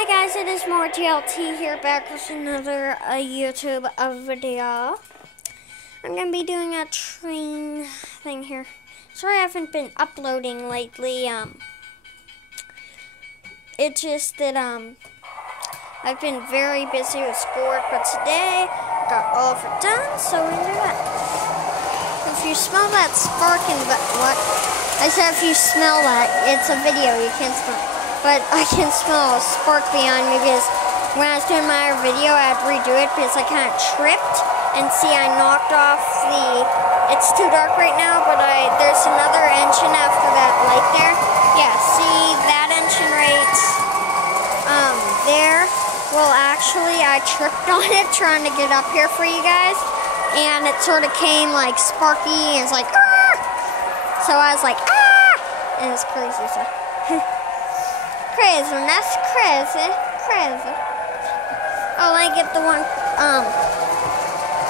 Hi guys, it is more TLT here, back with another YouTube video. I'm going to be doing a train thing here. Sorry I haven't been uploading lately. It's just that I've been very busy with schoolwork, but today I got all of it done, so we're going to do that. If you smell that sparking, what? I said if you smell that, it's a video, you can't smell. But I can smell a spark behind me because when I was doing my other video, I had to redo it because I kind of tripped. And see, I knocked off it's too dark right now, but there's another engine after that light there. Yeah, see that engine right there? Well, actually, I tripped on it trying to get up here for you guys. And it sort of came like sparky and it's like, ah! So I was like, ah! And it's crazy, so. Crazy, that's crazy. Oh, I get the one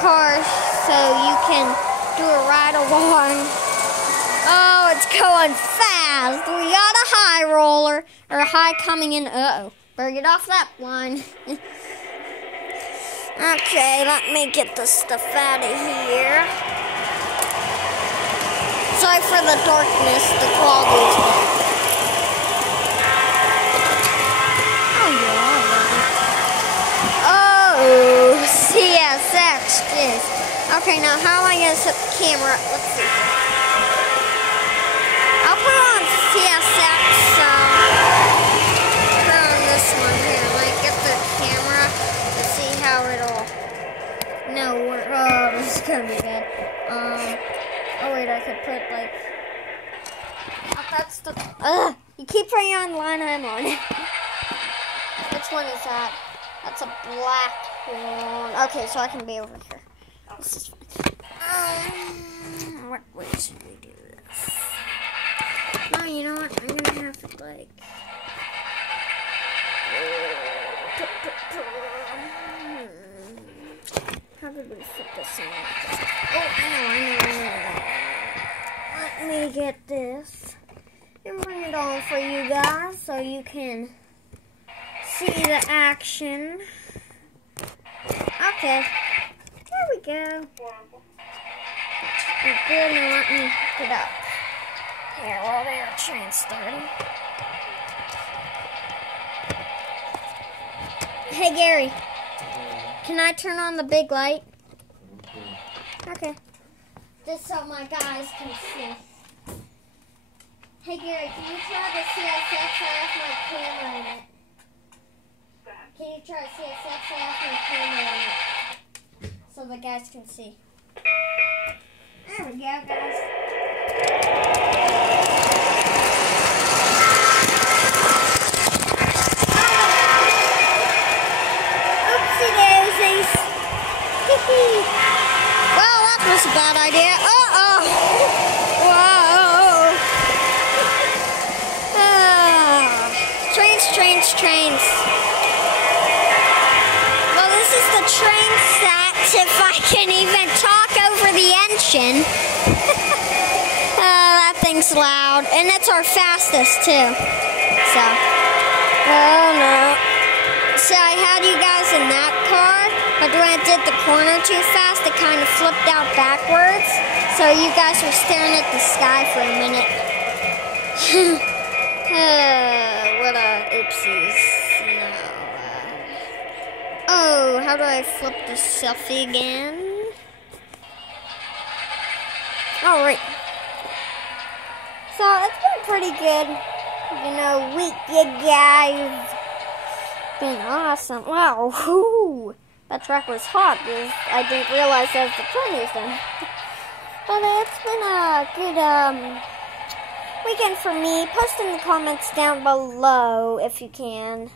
car so you can do a ride along. Oh, it's going fast. We got a high roller or a high coming in. Uh-oh, better get off that line. Okay, let me get this stuff out of here. Sorry for the darkness, the quality is bad. Oh, CSX, jeez. Okay, now how am I going to set the camera up? Let's see. I'll put it on CSX, put it on this one here. Like, get the camera to see how it'll, oh, this is going to be bad. Oh wait, I could put like, oh, that's the, you keep putting on the line I'm on. Which one is that? That's a black one. Okay, so I can be over here. This is fun. What way should we do this? No, you know what? I'm gonna have to like. How did we fit this in? Oh, I know. Let me get this and bring it on for you guys so you can see the action. Okay, there we go. You're good, and let me get up here while they're train starting. Hey Gary, can I turn on the big light? Okay, just so my guys can see. Hey Gary, can you try the CSX? I have my camera in it. Can you try CSX? I have my camera on it so the guys can see. There we go, guys. Oopsie daisies. Well, that was a bad idea. Uh-oh. Whoa. Trains. Train sets if I can even talk over the engine. That thing's loud, and it's our fastest too. So, oh no. So I had you guys in that car, but when I did the corner too fast, it kind of flipped out backwards. So you guys were staring at the sky for a minute. What a oopsies. Oh, how do I flip the selfie again? Alright. So, it's been pretty good. You know, you guys. Been awesome. Wow. Whoo. That track was hot because I didn't realize that the train was done. But it's been a good weekend for me. Post in the comments down below if you can.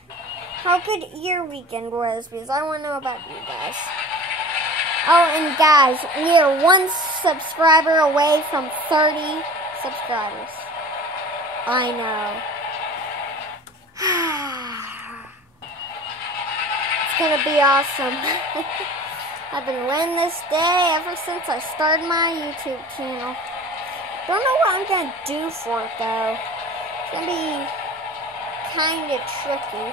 How good your weekend was, because I want to know about you guys. Oh, and guys, we are 1 subscriber away from 30 subscribers. I know. It's going to be awesome. I've been waiting this day ever since I started my YouTube channel. Don't know what I'm going to do for it, though. It's going to be kind of tricky.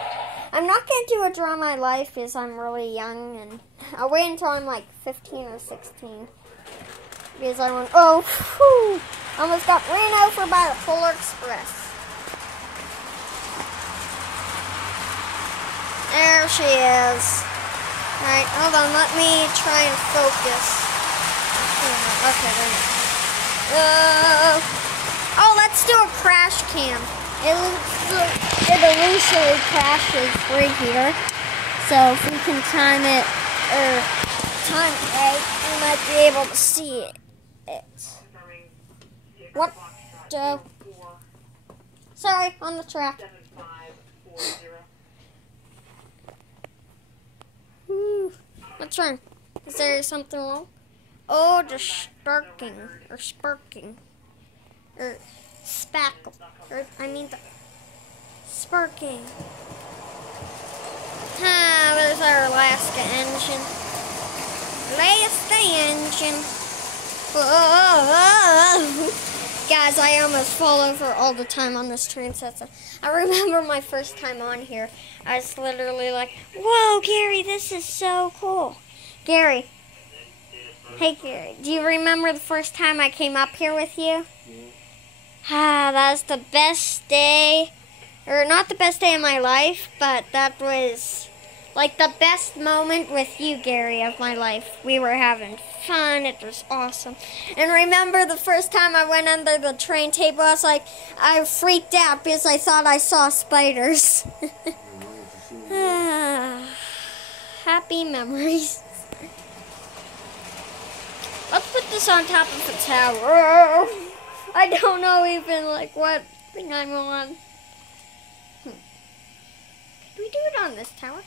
I'm not going to do a Draw My Life because I'm really young, and I'll wait until I'm like 15 or 16. Because I want, oh, whew, almost got ran over by the Polar Express. There she is. Alright, hold on, let me try and focus. Okay, there we go. Oh, let's do a crash cam. It initially crashes right here. So if we can time it right, we might be able to see it. What? Joe? Sorry, on the track. What's wrong? Is there something wrong? Oh, the sparking or spackle, or I mean the sparking. Ah, there's our Alaska engine. Alaska engine. Whoa. Guys, I almost fall over all the time on this train set. I remember my first time on here. I was literally like, whoa, Gary, this is so cool. Gary. Hey, Gary, do you remember the first time I came up here with you? Ah, that was the best day, or not the best day of my life, but that was like the best moment with you, Gary, of my life. We were having fun. It was awesome. And remember the first time I went under the train table, I was like, I freaked out because I thought I saw spiders. Happy memories. Let's put this on top of the tower. I don't know even like what thing I'm on. Can we do it on this tower?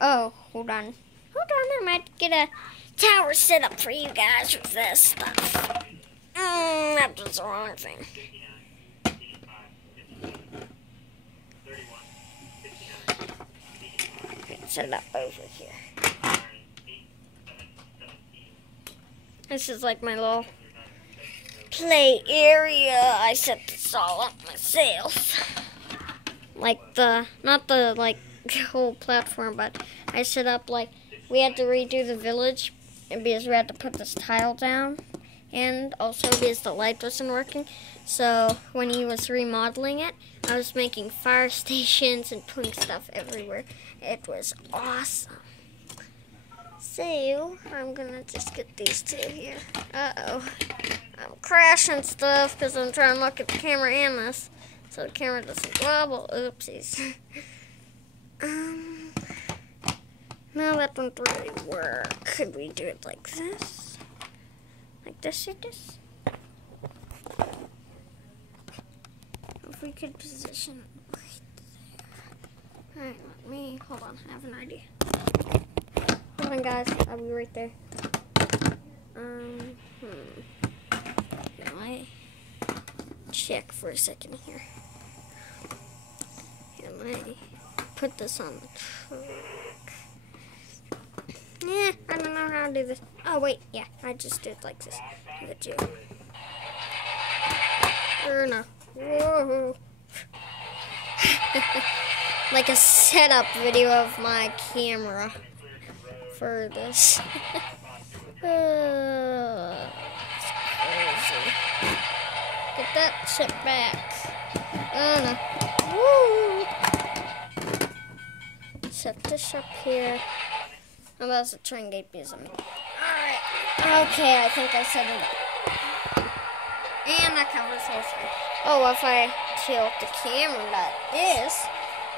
Oh, hold on. I might get a tower set up for you guys with this stuff. That was the wrong thing. Set it up over here. This is like my little play area. I set this all up myself. Like not the like whole platform, but I set up like we had to redo the village because we had to put this tile down, and also because the light wasn't working. So when he was remodeling it, I was making fire stations and putting stuff everywhere. It was awesome. So I'm gonna just get these two here. Uh-oh. I'm crashing stuff because I'm trying to look at the camera and this, so the camera doesn't wobble. Oopsies. No, that won't really work. Could we do it like this? Like this or this? If we could position it right there. Alright, let me, hold on, I have an idea. Hold on, guys, I'll be right there. I check for a second here. Can I put this on the truck? I don't know how to do this. Oh, wait, yeah, I just did like this. Give it to you. Or no. Whoa. Like a setup video of my camera for this. It's crazy. Get that shit back. Oh no. Woo! Set this up here. Oh, that's a train gate because I'm... Alright. Okay, I think I set it up. And that covers the whole screen. Oh, if I tilt the camera like this,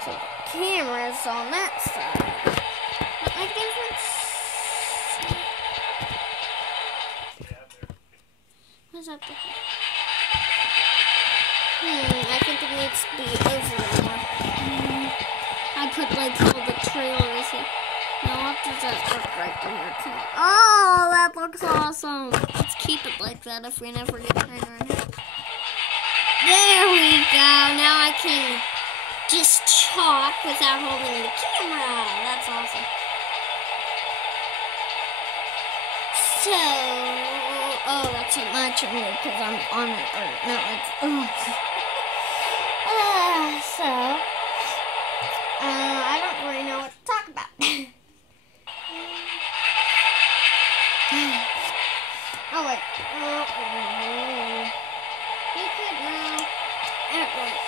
so the camera's on that side. That make a difference? What's up there? I think it needs to be over more. I put like all the trailers here. Now what does that look right there? Oh, that looks awesome. Let's keep it like that if we never get tired on it. There we go. Now I can just talk without holding the camera. That's awesome. So, oh, that's not much of me because I'm on it. Or no, it's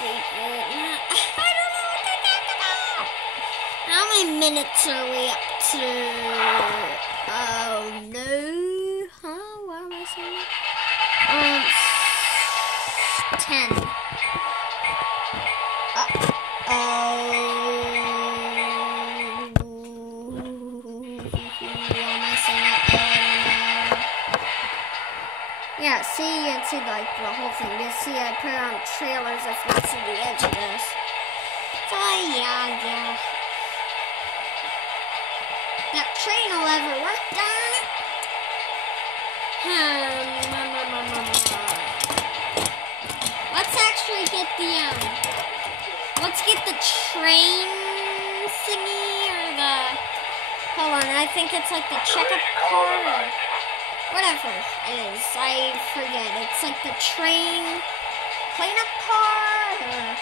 stupid. I don't know what they're talking about. How many minutes are we up to? Oh no. Huh? What am I saying? 10. Yeah, see, you can see like the whole thing. You see, I put on trailers if you see the edge of this. So yeah. That train will ever work, darn it. Let's actually get let's get the train thingy or the, hold on, I think it's like the checkup car or whatever it is, I forget. It's like the train cleanup car or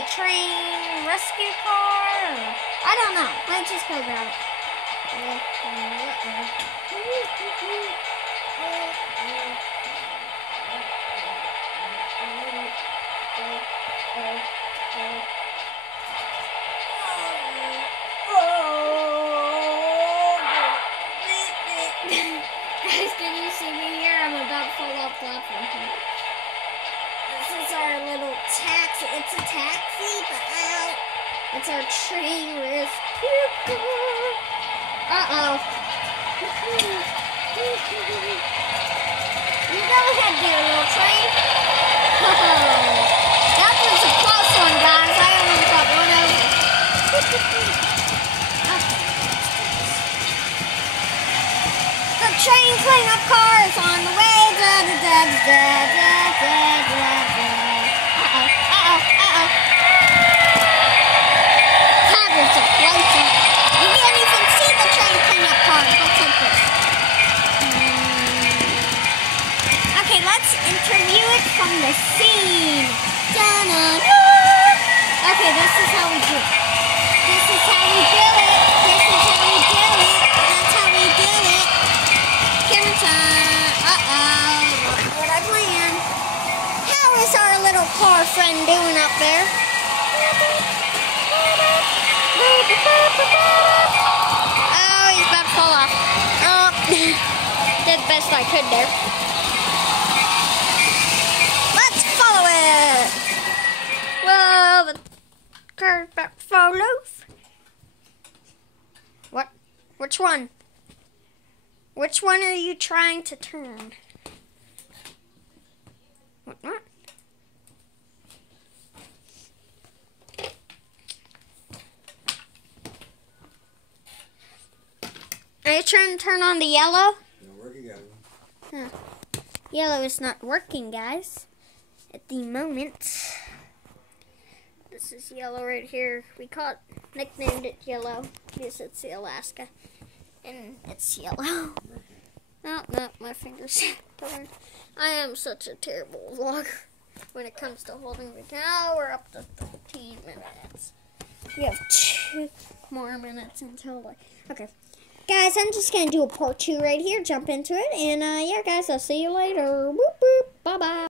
the train rescue car or, I don't know. Let's just go grab it. Guys, can you see me here? I'm about to fall off the platform. This is our little taxi. It's a taxi, but it's our train rescue car. Uh-oh. You go ahead, dear little train. That was a close one, guys. I almost got run over. The train cleanup car is on the way. That was a close one. You can't even see the train cleanup car. Let's take this. Okay, let's interview it from the scene. Okay, this is how we do it. This is how we do it. This is how we do it. That's how we do it. Camera time. What I planned. How is our little car friend doing up there? Oh, he's about to fall off. Oh, did the best I could there. Let's follow it. Well, the car's about to fall off. What? Which one? Which one are you trying to turn? What? Are you trying to turn on the yellow? Not working, guys. Huh. Yellow is not working, guys, at the moment. This is yellow right here. We nicknamed it yellow because it's the Alaska, and it's yellow. No, my fingers burned. I am such a terrible vlogger when it comes to holding the camera. We're up to 13 minutes. We have 2 more minutes until okay. Guys, I'm just going to do a part 2 right here, jump into it, and yeah, guys, I'll see you later. Whoop, whoop, bye-bye.